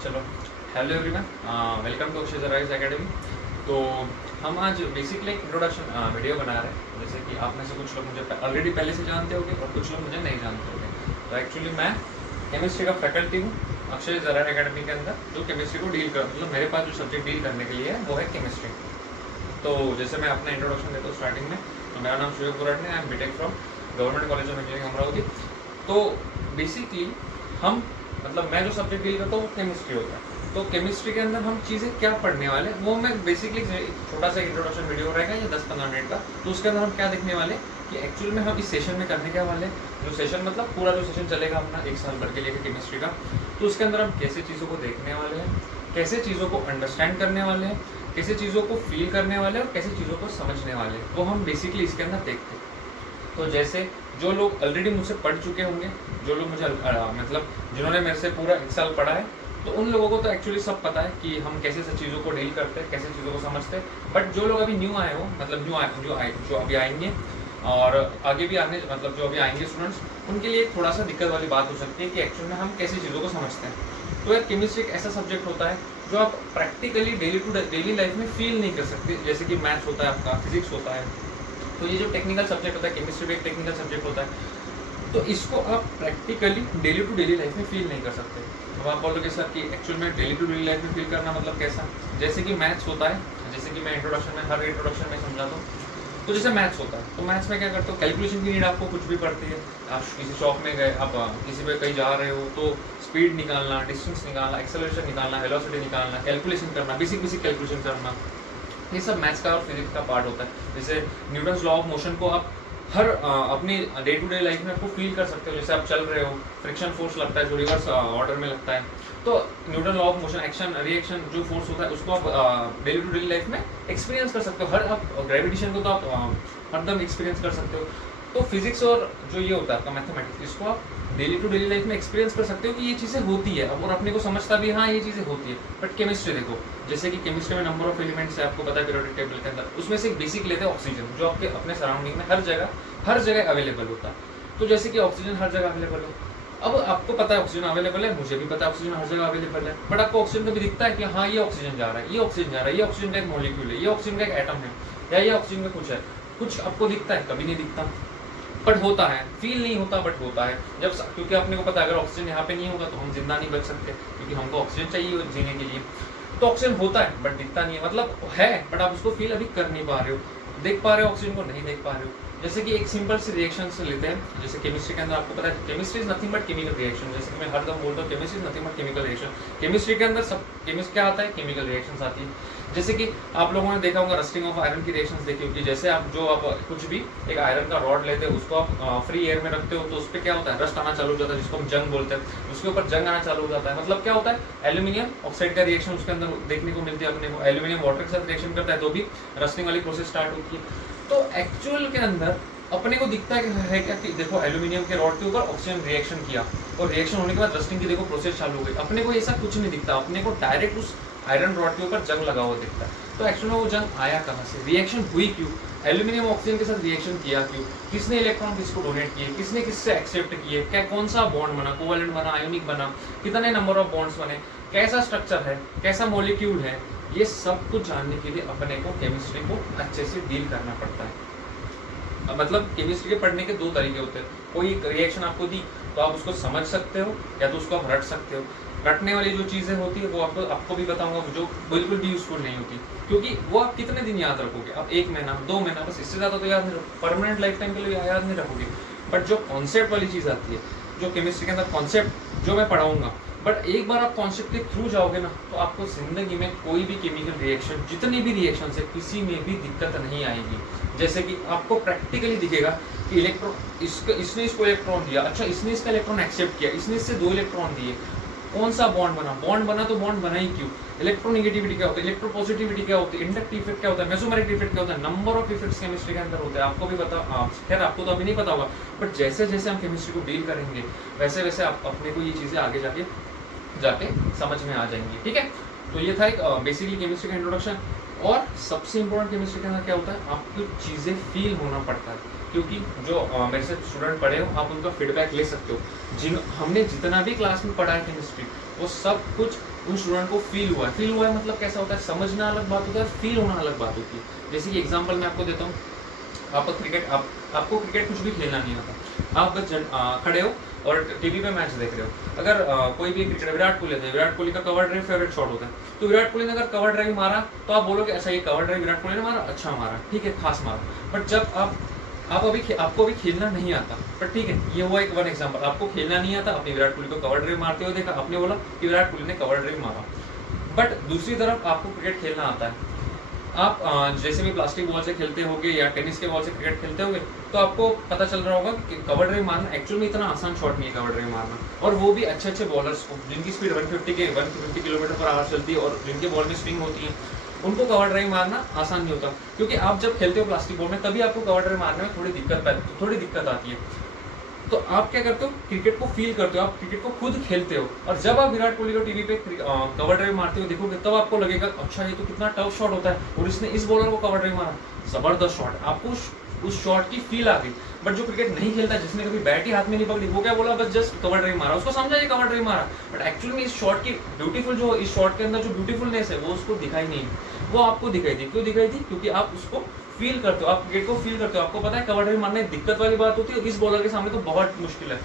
चलो, hello everyone, welcome to Akshay Rise Academy. तो हम आज बेसिकली एक इंट्रोडक्शन वीडियो बना रहे हैं। जैसे कि आप में से कुछ लोग मुझे ऑलरेडी पहले से जानते होंगे और कुछ लोग मुझे नहीं जानते होंगे। तो एक्चुअली मैं केमिस्ट्री का फैकल्टी हूँ अक्षय जरा एकेडमी के अंदर, जो केमिस्ट्री को डील कर मतलब मेरे पास जो सब्जेक्ट डील करने के लिए है वो है केमिस्ट्री। तो जैसे मैं अपना इंट्रोडक्शन देता हूँ स्टार्टिंग में, तो मेरा नाम सूर्य पुराट है, I am BTech from government college of engineering Amravati. तो बेसिकली हम मतलब मैं जो सब्जेक्ट डील करता हूँ वो केमिस्ट्री होता है। तो केमिस्ट्री के अंदर हम चीज़ें क्या पढ़ने वाले वो मैं बेसिकली छोटा सा इंट्रोडक्शन वीडियो रहेगा ये 10-15 मिनट का। तो उसके अंदर हम क्या देखने वाले कि एक्चुअल में हम इस सेशन में करने क्या वाले, जो सेशन मतलब पूरा जो सेशन चलेगा अपना 1 साल भर के लिए केमिस्ट्री का, तो उसके अंदर हम कैसे चीज़ों को देखने वाले हैं, कैसे चीज़ों को अंडरस्टैंड करने वाले हैं, कैसे चीज़ों को फील करने वाले हैं और कैसे चीज़ों को समझने वाले हैं, वो हम बेसिकली इसके अंदर देखते हैं। तो जैसे जो लोग ऑलरेडी मुझसे पढ़ चुके होंगे, जो लोग मुझे मतलब जिन्होंने मेरे से पूरा 1 साल पढ़ा है, तो उन लोगों को तो एक्चुअली सब पता है कि हम कैसे सब चीज़ों को डील करते हैं, कैसे चीज़ों को समझते हैं। बट जो लोग अभी न्यू आए हो, मतलब जो अभी आएंगे और आगे भी आने मतलब जो अभी आएंगे स्टूडेंट्स, उनके लिए थोड़ा सा दिक्कत वाली बात हो सकती है कि एक्चुअल में हम कैसी चीज़ों को समझते हैं। तो यार केमिस्ट्री एक ऐसा सब्जेक्ट होता है जो आप प्रैक्टिकली डेली लाइफ में फील नहीं कर सकते। जैसे कि मैथ्स होता है, आपका फिजिक्स होता है, तो ये जो टेक्निकल सब्जेक्ट होता है, केमिस्ट्री भी एक टेक्निकल सब्जेक्ट होता है, तो इसको आप practically daily to daily life में फील नहीं कर सकते। अब आप बोलोगे सर कि एक्चुअल में डेली टू डेली लाइफ में फील करना मतलब कैसा? जैसे कि मैथ्स होता है, जैसे कि मैं इंट्रोडक्शन में हर इंट्रोडक्शन में समझाता हूँ। तो जैसे मैथ्स होता है, तो मैथ्स में क्या करते हो, कैलकुलेशन की नीड आपको कुछ भी पड़ती है। आप किसी शॉप में गए, आप किसी पे कहीं जा रहे हो, तो स्पीड निकालना, डिस्टेंस निकालना, एक्सेलरेशन निकालना, वेलोसिटी निकालना, कैलकुलेशन करना, बेसिक कैलकुलेशन करना, ये सब मैथ्स का और फिजिक्स का पार्ट होता है। जैसे न्यूटन्स लॉ ऑफ मोशन को आप हर अपनी डे टू डे लाइफ में आपको फील कर सकते हो। जैसे आप चल रहे हो, फ्रिक्शन फोर्स लगता है जो रिवर्स ऑर्डर में लगता है, तो Newton law of motion, action reaction जो फोर्स होता है उसको आप डेली टू डेली लाइफ में एक्सपीरियंस कर सकते हो। हर आप ग्रेविटेशन को तो आप हरदम एक्सपीरियंस कर सकते हो। तो फिजिक्स और जो ये होता है आपका मैथमेटिक्स, इसको आप डेली टू डेली लाइफ में एक्सपीरियंस कर सकते हो कि ये चीज़ें होती है और अपने को समझता भी हाँ ये चीज़ें होती है। बट केमिस्ट्री देखो, जैसे कि केमिस्ट्री में नंबर ऑफ एलिमेंट्स है, आपको पता है पीरियोडिक टेबल के अंदर, उसमें से एक बेसिक लेते हैं ऑक्सीजन, जो आपके अपने सराउंडिंग में हर जगह अवेलेबल होता है। तो जैसे कि ऑक्सीजन हर जगह अवेलेबल हो, अब आपको पता है ऑक्सीजन अवेलेबल है, मुझे भी पता है ऑक्सीजन हर जगह अवेलेबल है, बट आपको ऑक्सीजन कभी दिखता है कि हाँ ये ऑक्सीजन जा रहा है, ये ऑक्सीजन जा रहा है, ये ऑक्सीजन का एक मॉलिक्यूल है, ये ऑक्सीजन का एक एटम है, या ये ऑक्सीजन का कुछ है, कुछ आपको दिखता है? कभी नहीं दिखता। बट होता है, फील नहीं होता बट होता है। जब क्योंकि अपने को पता है अगर ऑक्सीजन यहाँ पे नहीं होगा तो हम जिंदा नहीं बच सकते, क्योंकि हमको ऑक्सीजन चाहिए जीने के लिए। तो ऑक्सीजन होता है बट दिखता नहीं है, मतलब है बट आप उसको फील अभी कर नहीं पा रहे हो, देख पा रहे हो ऑक्सीजन को नहीं देख पा रहे हो। जैसे कि एक सिंपल सी रिएक्शन से लेते हैं, जैसे केमिस्ट्री के अंदर आपको पता है chemistry is nothing but chemical reaction. जैसे कि मैं हर दम बोलता हूँ chemistry is nothing but chemical reaction. Chemistry के अंदर सब केमिस्ट्री क्या आता है, केमिकल रिएक्शंस आती है। जैसे कि आप लोगों ने देखा होगा रस्टिंग ऑफ आयरन की रिएक्शंस देखी होगी। जैसे आप कुछ भी एक आयरन का रॉड लेते हो, उसको आप फ्री एयर में रखते हो, तो उस पर क्या होता है, रस्ट आना चालू हो जाता है, जिसको हम जंग बोलते हैं। उसके ऊपर जंग आना चालू हो जाता है, मतलब क्या होता है, एल्यूमिनियम ऑक्साइड का रिएक्शन उसके अंदर देखने को मिलती है अपने को। एल्यूमिनियम वाटर के साथ रिएक्शन करता है तो भी रस्टिंग वाली प्रोसेस स्टार्ट होती है। तो एक्चुअल के अंदर अपने को दिखता है क्या कि देखो एल्यूमिनियम के रॉड के ऊपर ऑक्सीजन रिएक्शन किया और रिएक्शन होने के बाद रस्टिंग की देखो प्रोसेस चालू हो गई। अपने को ऐसा कुछ नहीं दिखता, अपने को डायरेक्ट उस आयरन रॉड के ऊपर जंग लगा हुआ दिखता है। तो एक्चुअल में वो जंग आया कहाँ से, रिएक्शन हुई क्यों, एल्यूमिनियम ऑक्सीजन के साथ रिएक्शन किया क्यों, किसने इलेक्ट्रॉन किसको डोनेट किए, किसने किससे एक्सेप्ट किए, क्या कौन सा बॉन्ड बना, कोवेलेंट बना, आयोनिक बना, कितने नंबर ऑफ बॉन्ड्स बने, कैसा स्ट्रक्चर है, कैसा मॉलिक्यूल है, ये सब कुछ जानने के लिए अपने को केमिस्ट्री को अच्छे से डील करना पड़ता है। मतलब केमिस्ट्री के पढ़ने के 2 तरीके होते हैं। कोई रिएक्शन आपको दी तो आप उसको समझ सकते हो या तो उसको आप रट सकते हो। रटने वाली जो चीज़ें होती है वो आपको भी बताऊंगा, जो बिल्कुल भी यूजफुल नहीं होती, क्योंकि वो आप कितने दिन याद रखोगे, आप 1 महीना 2 महीना, बस इससे ज़्यादा तो याद नहीं रखोगे, परमानेंट लाइफ टाइम के लिए याद नहीं रखोगे। बट जो कॉन्सेप्ट वाली चीज़ आती है, जो केमिस्ट्री के अंदर कॉन्सेप्ट जो मैं पढ़ाऊंगा, बट एक बार आप कॉन्सेप्ट के थ्रू जाओगे ना, तो आपको जिंदगी में कोई भी केमिकल रिएक्शन, जितनी भी रिएक्शन है, किसी में भी दिक्कत नहीं आएगी। जैसे कि आपको प्रैक्टिकली दिखेगा कि इसने इसको इलेक्ट्रॉन दिया, अच्छा इसने इसका इलेक्ट्रॉन एक्सेप्ट किया, इसने इससे 2 इलेक्ट्रॉन दिए, कौन सा बॉन्ड बना तो बॉन्ड बना ही क्यों, इलेक्ट्रोनेगेटिविटी क्या होता है, इलेक्ट्रोपॉजिटिविटी क्या होती है, इंडक्टिव इफेक्ट क्या होता है, मेसोमेरिक इफेक्ट क्या होता है, नंबर ऑफ इफेक्ट्स केमिस्ट्री के अंदर होते हैं। आपको भी पता, खैर आपको तो अभी नहीं पता होगा, बट जैसे जैसे हम केमिस्ट्री को डील करेंगे वैसे वैसे आप अपने को ये चीज़ें आगे जाके समझ में आ जाएंगी। ठीक है, तो ये था एक बेसिकली केमिस्ट्री का इंट्रोडक्शन। और सबसे इम्पोर्टेंट केमिस्ट्री के अंदर क्या होता है, आपको चीज़ें फील होना पड़ता है, क्योंकि जो मेरे से स्टूडेंट पढ़े हो आप उनका फीडबैक ले सकते हो। हमने जितना भी क्लास में पढ़ा है केमिस्ट्री, वो सब कुछ उन स्टूडेंट को फील हुआ है। फील हुआ है मतलब कैसा होता है, समझना अलग बात होता है, फील होना अलग बात होती है। जैसे कि एग्जांपल मैं आपको देता हूँ, आपको क्रिकेट कुछ भी खेलना नहीं आता, आप बस खड़े हो और टीवी पे मैच देख रहे हो। अगर कोई भी क्रिकेटर, विराट कोहली है, विराट कोहली का कवर ड्राइव फेवरेट शॉट होता है, तो विराट कोहली ने अगर कवर ड्राइव मारा तो आप बोलोगे अच्छा ये कवर ड्राइव विराट कोहली ने मारा, अच्छा मारा, ठीक है, खास मारा। बट जब आपको अभी खेलना नहीं आता, पर ठीक है, ये हुआ एक वन एग्जांपल, आपको खेलना नहीं आता, आपने विराट कोहली को कवर ड्राइव मारते हुए देखा, आपने बोला कि विराट कोहली ने कवर ड्राइव मारा। बट दूसरी तरफ आपको क्रिकेट खेलना आता है, आप जैसे भी प्लास्टिक बॉल से खेलते होगे या टेनिस के बॉल से क्रिकेट खेलते होगे, तो आपको पता चल रहा होगा कि कवर ड्राइव मारना एक्चुअल में इतना आसान शॉट नहीं है कवर ड्राइव मारना, और वो भी अच्छे अच्छे बॉलर्स को जिनकी स्पीड 150 किलोमीटर पर आवर चलती है और जिनके बॉल में स्विंग होती है, उनको कवर ड्राइव मारना आसान नहीं होता। क्योंकि आप जब खेलते हो प्लास्टिक बॉल में, तभी आपको कवर ड्राइव मारने में थोड़ी दिक्कत आती है। तो आप क्या करते हो, क्रिकेट को फील करते हो, आप क्रिकेट को खुद खेलते हो, और जब आप विराट कोहली को टीवी पे कवर ड्राइव मारते हो देखोगे, तब आपको लगेगा अच्छा ये तो कितना टफ शॉट होता है, और इसने इस बॉलर को कवर ड्राइव मारा, जबरदस्त शॉट, आपको उस शॉट की फील आ गई। बट जो क्रिकेट नहीं खेलता, जिसने कभी बैट ही हाथ में नहीं पकड़ी, वो क्या बोला, बस जस्ट कवर ड्राइव मारा, उसको समझा ये कवर ड्राइव मारा, बट एक्चुअली में इस शॉट की इस शॉट के अंदर जो ब्यूटीफुलनेस है वो उसको दिखाई नहीं, वो आपको दिखाई दी। क्यों दिखाई दी? क्योंकि आप उसको फील करते हो, आप क्रिकेट को फील करते हो, आपको पता है कवर ड्राइव मारना दिक्कत वाली बात होती है, इस बॉलर के सामने तो बहुत मुश्किल है,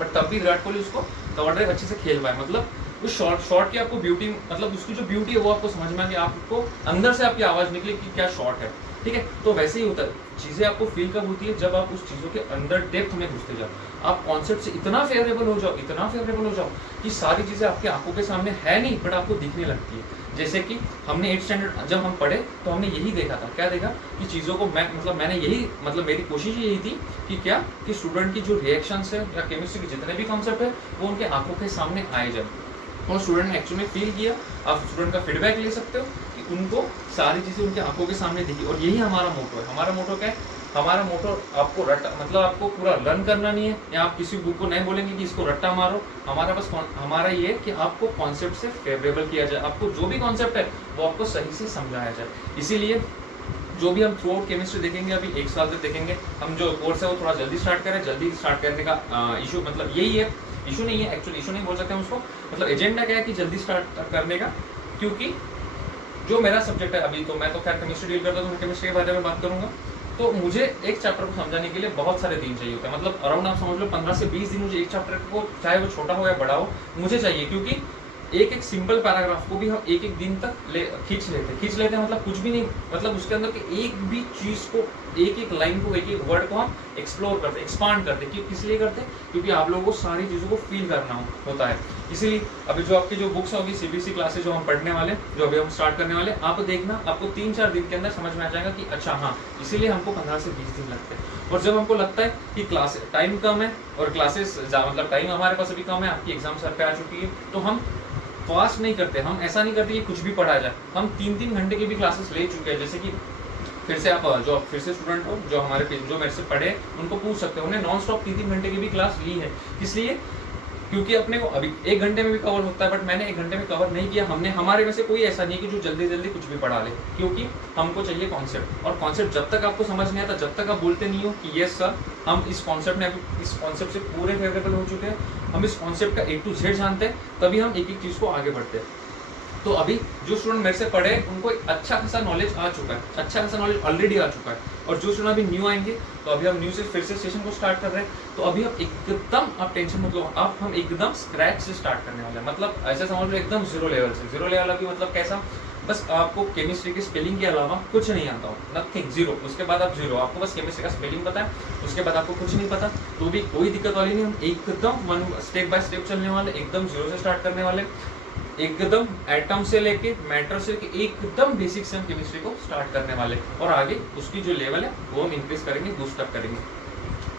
बट तब भी विराट कोहली उसको कवर ड्राइव अच्छे से खेल पाए। मतलब उस शॉट की आपको ब्यूटी, मतलब उसकी जो ब्यूटी है वो आपको समझ में आ गया, आपको अंदर से आपकी आवाज निकली कि क्या शॉट है, ठीक है। तो वैसे ही होता है, चीजें आपको फील कब होती है, जब आप उस चीजों के अंदर डेप्थ में घुसते जाओ, आप कॉन्सेप्ट से इतना फेवरेबल हो जाओ कि सारी चीजें आपकी आंखों के सामने है नहीं, बट आपको दिखने लगती है। जैसे कि हमने 8th स्टैंडर्ड जब हम पढ़े तो हमने यही देखा था, क्या देखा कि चीज़ों को मेरी कोशिश यही थी कि स्टूडेंट की जो रिएक्शंस है या केमिस्ट्री के जितने भी कॉन्सेप्ट है वो उनके आंखों के सामने आए जाए, और स्टूडेंट ने एक्चुअली फील किया। आप स्टूडेंट का फीडबैक ले सकते हो कि उनको सारी चीज़ें उनके आंखों के सामने दिखी, और यही हमारा मोटो है। हमारा मोटो क्या है? हमारा मोटो आपको आपको पूरा लर्न करना नहीं है, या आप किसी बुक को नहीं बोलेंगे कि इसको रट्टा मारो। हमारा ये है कि आपको कॉन्सेप्ट से फेवरेबल किया जाए, आपको जो भी कॉन्सेप्ट है वो आपको सही से समझाया जाए। इसीलिए जो भी हम थ्रू आउट केमिस्ट्री देखेंगे, अभी 1 साल तक देखेंगे, हम जो कोर्स है वो थोड़ा जल्दी स्टार्ट करने का इशू मतलब यही है, इशू नहीं है, एक्चुअली इशू नहीं बोल सकते हम उसको, मतलब एजेंडा क्या है कि जल्दी स्टार्ट करने का। क्योंकि जो मेरा सब्जेक्ट है, अभी तो मैं तो खैर केमिस्ट्री डील करता हूँ, मैं केमिस्ट्री के बारे में बात करूंगा, तो मुझे एक चैप्टर को समझाने के लिए बहुत सारे दिन चाहिए होता है। मतलब अराउंड आप समझ लो 15 से 20 दिन मुझे एक चैप्टर को, चाहे वो छोटा हो या बड़ा हो, मुझे चाहिए। क्योंकि एक सिंपल पैराग्राफ को भी हम एक दिन तक खींच लेते हैं, मतलब कुछ भी नहीं, मतलब उसके अंदर के एक भी चीज को, एक लाइन को, एक वर्ड को हम एक्सप्लोर करते, एक्सपांड करते। किस लिए करते हैं? क्योंकि आप लोगों को सारी चीजों को फील करना होता है। इसीलिए अभी जो आपकी जो बुक्स होगी, सीबीएसई क्लासेस जो हम पढ़ने वाले, जो अभी हम स्टार्ट करने वाले, आप देखना, आपको 3-4 दिन के अंदर समझ में आ जाएगा कि अच्छा हाँ, इसीलिए हमको 15 से 20 दिन लगते हैं। और जब हमको लगता है कि क्लास टाइम कम है और क्लासेस मतलब टाइम हमारे पास अभी कम है, आपकी एग्जाम सर पे आ चुकी है, तो हम फास्ट नहीं करते, हम ऐसा नहीं करते कि कुछ भी पढ़ा जाए। हम 3-3 घंटे की भी क्लासेस ले चुके हैं। जैसे कि फिर से स्टूडेंट हो जो मेरे से पढ़े, उनको पूछ सकते हो, उन्हें नॉन स्टॉप 3-3 घंटे की भी क्लास ली है। इसलिए क्योंकि अपने को अभी 1 घंटे में भी कवर होता है, बट मैंने 1 घंटे में कवर नहीं किया। हमारे में से कोई ऐसा नहीं है कि जो जल्दी कुछ भी पढ़ा ले, क्योंकि हमको चाहिए कॉन्सेप्ट। और कॉन्सेप्ट जब तक आपको समझ नहीं आता, जब तक आप बोलते नहीं हो कि यस सर, हम इस कॉन्सेप्ट से पूरे फेवरेबल हो चुके हैं, हम इस कॉन्सेप्ट का A to Z जानते हैं, तभी हम एक चीज को आगे बढ़ते हैं। तो अभी जो स्टूडेंट मेरे से पढ़े, उनको एक अच्छा खासा नॉलेज आ चुका है, अच्छा खासा नॉलेज ऑलरेडी आ चुका है। और जो स्टूडेंट अभी न्यू आएंगे, तो अभी हम न्यू से फिर से सेशन को स्टार्ट कर रहे हैं। तो अभी आप टेंशन मत लो, हम एकदम स्क्रैच से स्टार्ट करने वाले हैं। मतलब ऐसे समझ लो एकदम जीरो लेवल से। जीरो लेवल अभी मतलब कैसा? बस आपको केमिस्ट्री की स्पेलिंग के अलावा कुछ नहीं आता हो, नथिंग, जीरो। उसके बाद आप जीरो, आपको बस केमिस्ट्री का स्पेलिंग पता है, उसके बाद आपको कुछ नहीं पता, तो भी कोई दिक्कत वाली नहीं। हम एकदम स्टेप बाय स्टेप चलने वाले, एकदम जीरो से स्टार्ट करने वाले, एकदम एटम से लेके मैटर से लेके एकदम बेसिक से हम केमिस्ट्री को स्टार्ट करने वाले, और आगे उसकी जो लेवल है वो हम इंक्रीज करेंगे, बूस्ट अप करेंगे।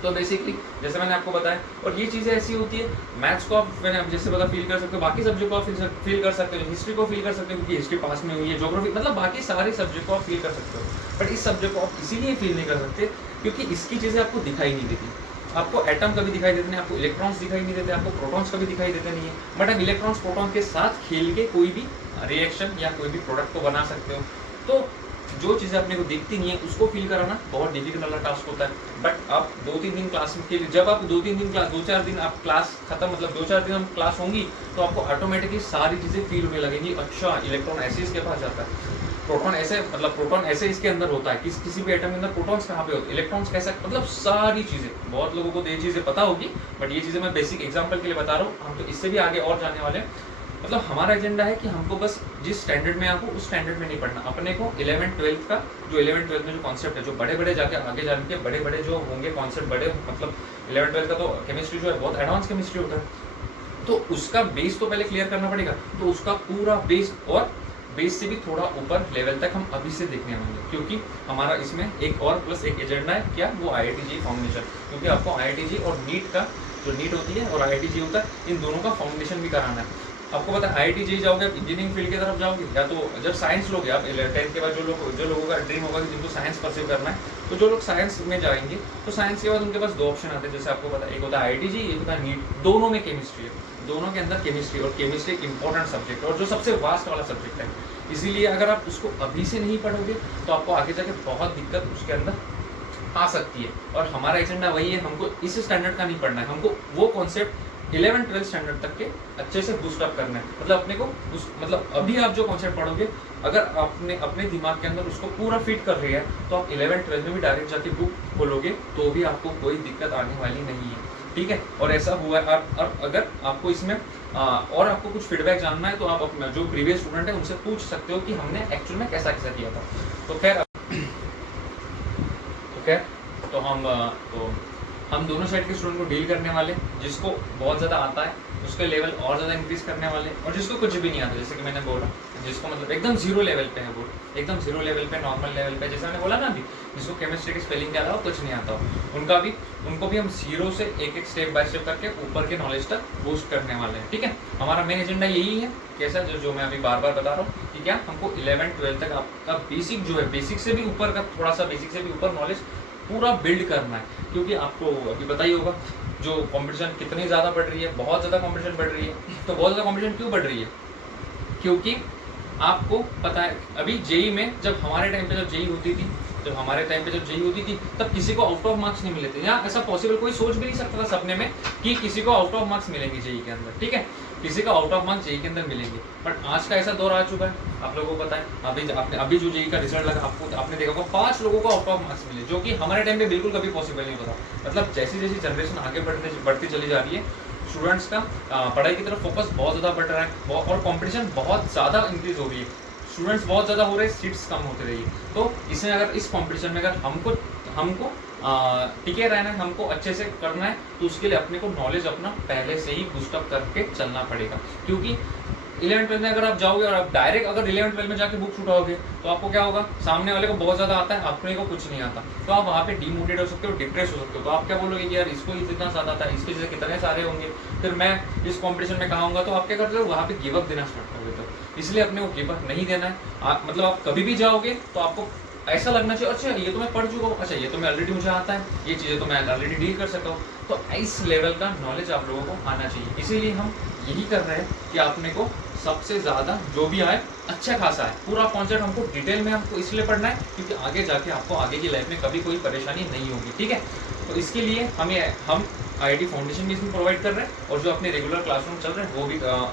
तो बेसिकली जैसे मैंने आपको बताया, और ये चीज़ें ऐसी होती है, मैथ्स को आप मैंने जैसे पता फील कर सकते हो, बाकी सब्जेक्ट को आप फील कर सकते हो, हिस्ट्री को फील कर सकते हो क्योंकि हिस्ट्री पास में हुई है, ज्योग्राफी, मतलब बाकी सारे सब्जेक्ट को आप फील कर सकते हो। बट इस सब्जेक्ट को आप इसीलिए फील नहीं कर सकते क्योंकि इसकी चीज़ें आपको दिखाई नहीं देती। आपको एटम कभी दिखाई देते नहीं, आपको इलेक्ट्रॉन्स दिखाई नहीं देते, आपको प्रोटॉन्स कभी दिखाई देते नहीं है, बट आप इलेक्ट्रॉन्स प्रोटॉन के साथ खेल के कोई भी रिएक्शन या कोई भी प्रोडक्ट को बना सकते हो। तो जो चीज़ें अपने को दिखती नहीं है उसको फील कराना बहुत डिफिकल्ट वाला टास्क होता है। बट आप 2-3 दिन क्लास के लिए, जब आप 2-3 दिन क्लास, 2-4 दिन आप क्लास खत्म, मतलब 2-4 दिन हम क्लास होंगी, तो आपको ऑटोमेटिकली सारी चीज़ें फील होने लगेंगी। अच्छा, इलेक्ट्रॉन ऐसे इसके पास जाता है, प्रोटॉन ऐसे, मतलब प्रोटॉन ऐसे इसके अंदर होता है, किसी भी एटम के अंदर प्रोटॉन्स कहाँ पे होते हैं, इलेक्ट्रॉन्स कैसे, मतलब सारी चीज़ें। बहुत लोगों को तो ये चीज़ें पता होगी, बट ये चीज़ें मैं बेसिक एग्जाम्पल के लिए बता रहा हूँ। हम तो इससे भी आगे और जाने वाले हैं। मतलब हमारा एजेंडा है कि हमको बस जिस स्टैंडर्ड में आपको उस स्टैंडर्ड में नहीं पढ़ना, अपने को 11th-12th का जो 11th-12th में जो कॉन्सेप्ट है, जो बड़े जाके आगे जाने के बड़े जो होंगे कॉन्सेप्ट, बड़े मतलब 11th-12th का तो केमिस्ट्री जो है बहुत एडवांस केमिस्ट्री होता है, तो उसका बेस तो पहले क्लियर करना पड़ेगा। तो उसका पूरा बेस और बेस से भी थोड़ा ऊपर लेवल तक हम अभी से देखने वाले, क्योंकि हमारा इसमें एक और प्लस एक एजेंडा है, क्या, वो IIT JEE फाउंडेशन। क्योंकि आपको IIT JEE और नीट का, जो नीट होती है और IIT JEE होता है, इन दोनों का फाउंडेशन भी कराना है। आपको पता है IIT JEE जाओगे, आप इंजीनियरिंग फील्ड की तरफ जाओगे, या तो जब साइंस लोगे आप 10th के बाद, जो लोगों का ड्रीम होगा कि जिनको साइंस परस्यू करना है, तो जो लोग साइंस में जाएंगे, तो साइंस के बाद उनके पास 2 ऑप्शन आते हैं। जैसे आपको पता है, एक होता है IIT JEE, एक होता है नीट। दोनों में केमिस्ट्री है, दोनों के अंदर केमिस्ट्री, और केमिस्ट्री एक इंपॉर्टेंट सब्जेक्ट है और जो सबसे वास्ट वाला सब्जेक्ट है। इसीलिए अगर आप उसको अभी से नहीं पढ़ोगे तो आपको आगे जाके बहुत दिक्कत उसके अंदर आ सकती है। और हमारा एजेंडा वही है, हमको इस स्टैंडर्ड का नहीं पढ़ना है, हमको वो कॉन्सेप्ट 11th-12th स्टैंडर्ड तक के अच्छे से बूस्ट अप करना है। मतलब अपने को मतलब अभी आप जो कॉन्सेप्ट पढ़ोगे, अगर आपने अपने दिमाग के अंदर उसको पूरा फिट कर रही है, तो आप 11th-12th में भी डायरेक्ट जाके बुक खोलोगे तो भी आपको कोई दिक्कत आने वाली नहीं है, ठीक है। और ऐसा हुआ है। और अगर आपको इसमें और आपको कुछ फीडबैक जानना है, तो आप अपना जो प्रीवियस स्टूडेंट है उनसे पूछ सकते हो कि हमने एक्चुअल में कैसा किया था। तो खैर हम दोनों साइड के स्टूडेंट को डील करने वाले, जिसको बहुत ज़्यादा आता है उसके लेवल और ज़्यादा इंक्रीज करने वाले, और जिसको कुछ भी नहीं आता, जैसे कि मैंने बोला, जिसको मतलब एकदम 0 लेवल पे है, वो एकदम 0 लेवल पे, नॉर्मल लेवल पे, जैसे मैंने बोला ना अभी, जिसको केमिस्ट्री की स्पेलिंग के अलावा कुछ नहीं आता हो, उनको भी हम 0 से एक स्टेप बाय स्टेप करके ऊपर के नॉलेज तक बूस्ट करने वाले हैं, ठीक है। हमारा मेन एजेंडा यही है। कैसा, जो मैं अभी बार बार बता रहा हूँ कि क्या, हमको 11th-12th तक आपका बेसिक जो है, बेसिक से भी ऊपर का, थोड़ा सा बेसिक से भी ऊपर नॉलेज पूरा बिल्ड करना है। क्योंकि आपको अभी पता ही होगा जो कंपटीशन कितनी ज़्यादा बढ़ रही है, बहुत ज़्यादा कंपटीशन बढ़ रही है। तो बहुत ज़्यादा कंपटीशन क्यों बढ़ रही है? क्योंकि आपको पता है अभी जेई में, जब हमारे टाइम पे जब जेई होती थी, तब किसी को आउट ऑफ मार्क्स नहीं मिले थे। यहाँ ऐसा पॉसिबल कोई सोच भी नहीं सकता था सपने में कि किसी को आउट ऑफ मार्क्स मिलेंगे जेई के अंदर, ठीक है, किसी का आउट ऑफ मार्क्स जेई के अंदर मिलेंगे। बट आज का ऐसा दौर आ चुका है, आप लोगों को पता है। अभी जो जेई का रिजल्ट लगा, आपने देखा होगा 5 लोगों को आउट ऑफ मार्क्स मिले, जो कि हमारे टाइम पे बिल्कुल कभी पॉसिबल नहीं होता। मतलब जैसी जैसी जनरेशन आगे बढ़ती चली जा रही है, स्टूडेंट्स का पढ़ाई की तरफ फोकस बहुत ज़्यादा बढ़ रहा है, और कंपटीशन बहुत ज़्यादा इंक्रीज हो रही है। स्टूडेंट्स बहुत ज़्यादा हो रहे हैं, सीट्स कम होती रही है। तो इसमें अगर इस कंपटीशन में अगर हमको टिके रहना है, हमको अच्छे से करना है, तो उसके लिए अपने को नॉलेज अपना पहले से ही बूस्टअप करके चलना पड़ेगा। क्योंकि 11th-12th में अगर आप जाओगे और आप डायरेक्ट अगर 11th-12th में जाके बुक्स उठाओगे, तो आपको क्या होगा, सामने वाले को बहुत ज़्यादा आता है, अपने को कुछ नहीं आता, तो आप वहाँ पे डिमोटिवेट हो सकते हो, डिप्रेस हो सकते हो। तो आप क्या बोलोगे कि यार इसको इतना ज़्यादा आता है, इसके जैसे कितने सारे होंगे, फिर मैं इस कॉम्पिटिशन में कहाँ होऊंगा। तो आप क्या करते हो, वहाँ पे गिव अप देना स्टार्ट कर देते हो। इसलिए अपने को गिव अप नहीं देना है। मतलब आप कभी भी जाओगे तो आपको ऐसा लगना चाहिए, अच्छा ये तो मैं पढ़ चुका हूँ, अच्छा ये तो मैं ऑलरेडी मुझे आता है, ये चीज़ें तो मैं ऑलरेडी डील कर सकता हूँ। तो इस लेवल का नॉलेज आप लोगों को आना चाहिए। इसीलिए हम यही कर रहे हैं कि आपने को सबसे ज़्यादा जो भी आए अच्छा खासा है। पूरा कॉन्सेप्ट हमको डिटेल में हमको इसलिए पढ़ना है क्योंकि आगे जाके आपको आगे की लाइफ में कभी कोई परेशानी नहीं होगी, ठीक है। तो इसके लिए हम IIT फाउंडेशन भी इसमें प्रोवाइड कर रहे हैं, और जो अपने रेगुलर क्लासरूम चल रहे हैं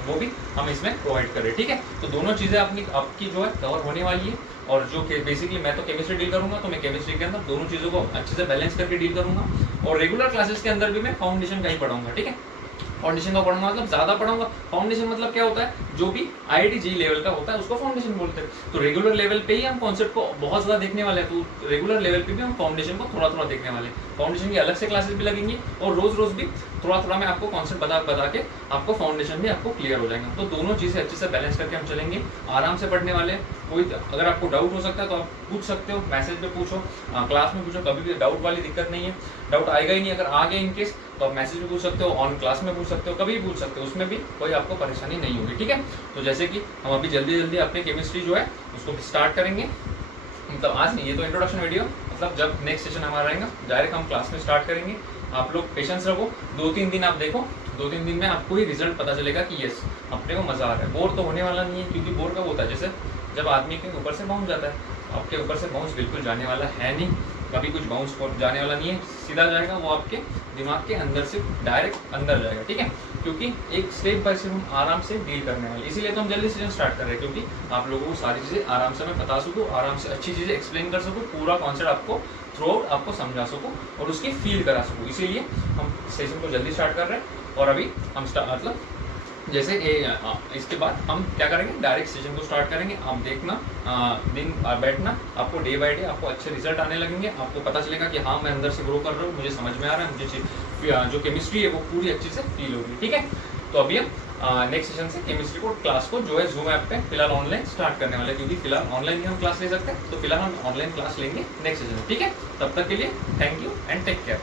वो भी हम इसमें प्रोवाइड कर रहे हैं, ठीक है। तो दोनों चीज़ें आपकी जो है कवर होने वाली है। और जो बेसिकली मैं तो केमिस्ट्री डील करूंगा, तो मैं केमिस्ट्री के अंदर दोनों चीज़ों को अच्छे से बैलेंस करके डील करूंगा। और रेगुलर क्लासेस के अंदर भी मैं फाउंडेशन का ही पढ़ाऊंगा, ठीक है। फाउंडेशन का पढ़ूंगा मतलब ज़्यादा पढ़ाऊंगा। फाउंडेशन मतलब क्या होता है, जो भी IIT JEE लेवल का होता है उसको फाउंडेशन बोलते हैं। तो रेगुलर लेवल पे ही हम कॉन्सेप्ट को बहुत ज़्यादा देखने वाले हैं, तो रेगुलर लेवल पे भी हम फाउंडेशन को थोड़ा थोड़ा देखने वाले हैं। फाउंडेशन की अलग से क्लासेस भी लगेंगी, और रोज़ भी थोड़ा थोड़ा मैं आपको कॉन्सेप्ट बता के आपको फाउंडेशन भी आपको क्लियर हो जाएगा। तो दोनों चीज़ें अच्छे से बैलेंस करके हम चलेंगे, आराम से पढ़ने वाले। कोई अगर आपको डाउट हो सकता है तो आप पूछ सकते हो, मैसेज पे पूछो, क्लास में पूछो, कभी भी डाउट वाली दिक्कत नहीं है। डाउट आएगा ही नहीं, अगर आ गया इनकेस तो आप मैसेज में पूछ सकते हो, ऑन क्लास में पूछ सकते हो, कभी भी पूछ सकते हो, उसमें भी कोई आपको परेशानी नहीं होगी, ठीक है। तो जैसे कि हम अभी जल्दी अपनी केमिस्ट्री जो है उसको स्टार्ट करेंगे। मतलब आज नहीं, ये तो इंट्रोडक्शन वीडियो, मतलब जब नेक्स्ट सेशन हमारा रहेगा डायरेक्ट हम क्लास में स्टार्ट करेंगे। आप लोग पेशेंस रखो, 2-3 दिन आप देखो, 2-3 दिन में आपको ही रिजल्ट पता चलेगा कि यस अपने को मज़ा आ रहा है। बोर तो होने वाला नहीं है, क्योंकि बोर कब होता है, जैसे जब आदमी के ऊपर से बाउंस जाता है। आपके ऊपर से बाउंस बिल्कुल जाने वाला है नहीं, कभी कुछ बाउंस जाने वाला नहीं है, सीधा जाएगा वो आपके दिमाग के अंदर से डायरेक्ट अंदर जाएगा, ठीक है। क्योंकि एक स्टेप बाय स्टेप हम आराम से डील करने वाले, इसीलिए तो हम जल्दी सेशन स्टार्ट कर रहे हैं, क्योंकि आप लोगों को सारी चीज़ें आराम से मैं बता सकूँ, आराम से अच्छी चीज़ें एक्सप्लेन कर सकूँ, पूरा कॉन्सेप्ट आपको थ्रू आउट आपको समझा सकूँ और उसकी फील करा सकूँ। इसीलिए हम सेशन को जल्दी स्टार्ट कर रहे हैं। और अभी हम मतलब जैसे इसके बाद हम क्या करेंगे, डायरेक्ट सेशन को स्टार्ट करेंगे। आप देखना, दिन बैठना, आपको डे बाय डे आपको अच्छे रिजल्ट आने लगेंगे। आपको पता चलेगा कि हाँ मैं अंदर से ग्रो कर रहा हूँ, मुझे समझ में आ रहा है, मुझे जो केमिस्ट्री है वो पूरी अच्छी से फील होगी, ठीक है। तो अभी हम नेक्स्ट सेशन से केमिस्ट्री को क्लास को जो है जूम ऐप पे फिलहाल ऑनलाइन स्टार्ट करने वाले हैं, क्योंकि फिलहाल ऑनलाइन ही हम क्लास ले सकते हैं। तो फिलहाल हम ऑनलाइन क्लास लेंगे नेक्स्ट सेशन, ठीक है। तब तक के लिए thank you and take care.